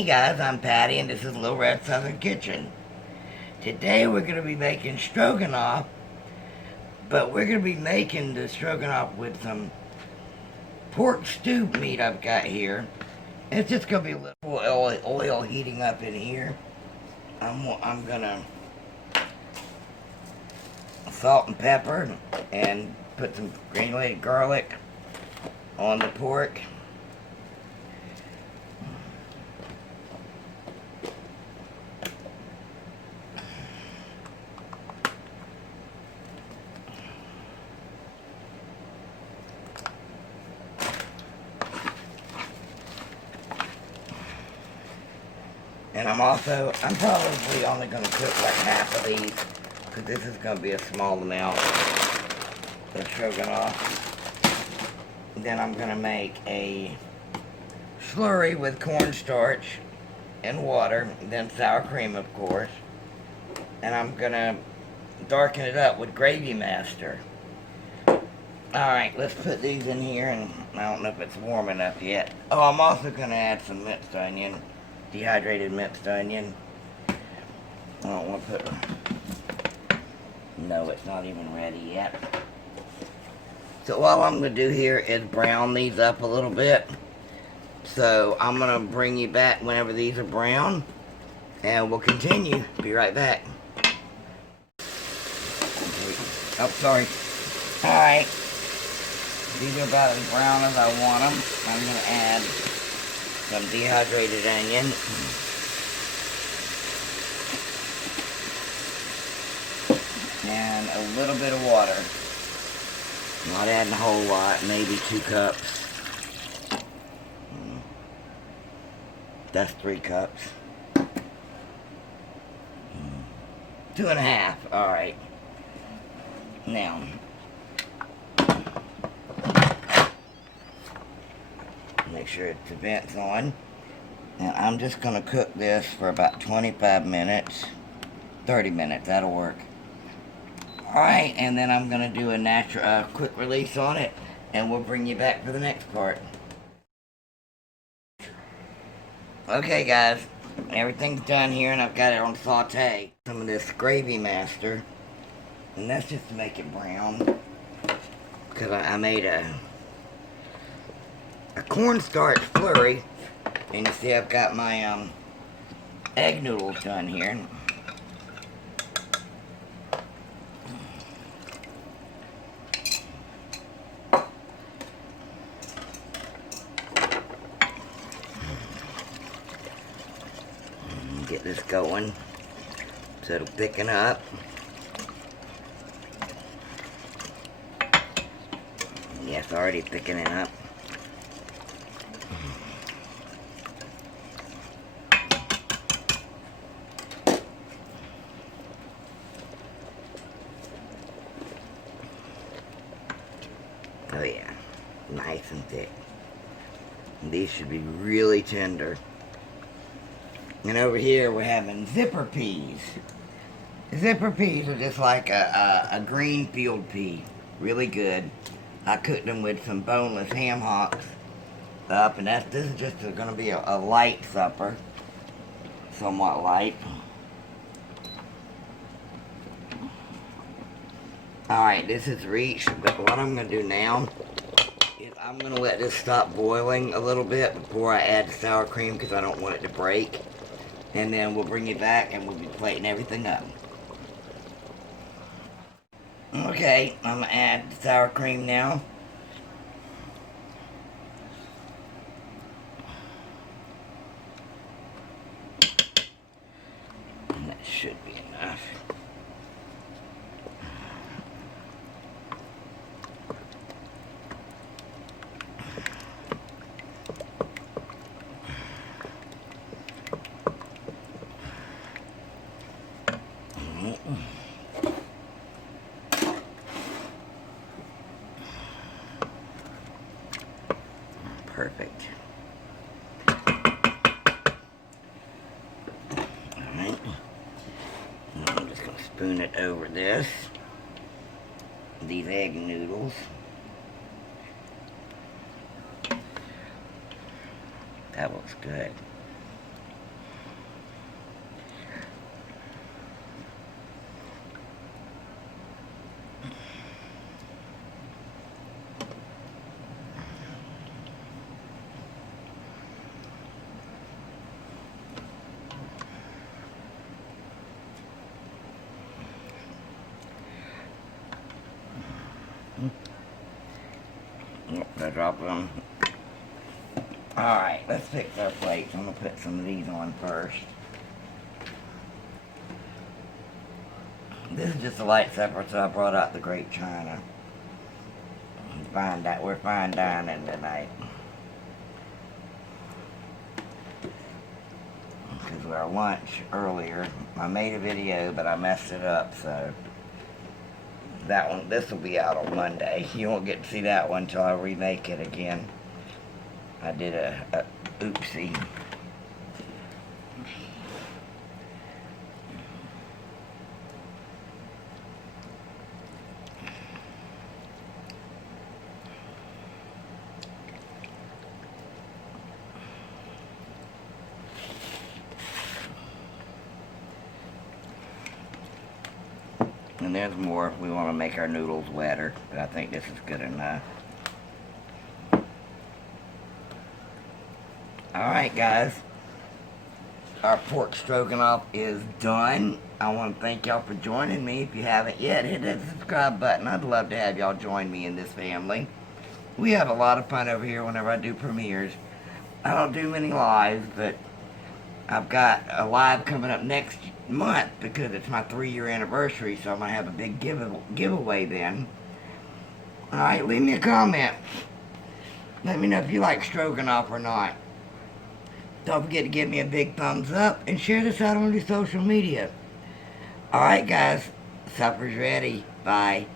Hey guys, I'm Patty and this is Little Red Southern Kitchen. Today we're going to be making stroganoff, but we're going to be making the stroganoff with some pork stew meat I've got here. It's just going to be a little oil heating up in here. I'm going to salt and pepper and put some granulated garlic on the pork. And I'm probably only going to cook like half of these, because this is going to be a small amount of stroganoff. Then I'm going to make a slurry with cornstarch and water, then sour cream, of course. And I'm going to darken it up with Gravy Master. Alright, let's put these in here, and I don't know if it's warm enough yet. Oh, I'm also going to add some minced onion. Dehydrated minced onion. I don't want to put... No, it's not even ready yet. So all I'm going to do here is brown these up a little bit. So I'm going to bring you back whenever these are brown. And we'll continue. Be right back. Oh, sorry. Alright. These are about as brown as I want them. I'm going to add some dehydrated onion. And a little bit of water. Not adding a whole lot, maybe 2 cups. That's 3 cups. 2.5, alright. Now, make sure the vent's on. And I'm just going to cook this for about 25 minutes. 30 minutes, that'll work. Alright, and then I'm going to do a quick release on it. And we'll bring you back for the next part. Okay guys, everything's done here and I've got it on saute. Some of this Gravy Master. And that's just to make it brown. Because I made a cornstarch slurry, and you see I've got my egg noodles done here. Get this going so it'll thicken up. Yeah, it's already thickening up. Oh yeah, nice and thick. And these should be really tender. And over here we're having zipper peas. Zipper peas are just like a green field pea. Really good. I cooked them with some boneless ham hocks up, and this is just going to be a light supper. Somewhat light. Alright, this is reached, but what I'm going to do now is I'm going to let this stop boiling a little bit before I add the sour cream, because I don't want it to break. And then we'll bring it back and we'll be plating everything up. Okay, I'm going to add the sour cream now. And that should be enough. Perfect. Alright. I'm just going to spoon it over these egg noodles. That looks good. I drop them. Alright, let's fix our plates. I'm going to put some of these on first. This is just a light supper, so I brought out the great china. We're fine dining tonight. Because our lunch earlier, I made a video, but I messed it up, so this will be out on Monday. You won't get to see that one until I remake it again. I did a oopsie. And there's more if we want to make our noodles wetter, but I think this is good enough. Alright guys, our pork stroganoff is done. I want to thank y'all for joining me. If you haven't yet, hit that subscribe button. I'd love to have y'all join me in this family. We have a lot of fun over here whenever I do premieres. I don't do many lives, but I've got a live coming up next month because it's my 3-year anniversary, so I'm going to have a big giveaway then. Alright, leave me a comment. Let me know if you like stroganoff or not. Don't forget to give me a big thumbs up and share this out on your social media. Alright guys, supper's ready. Bye.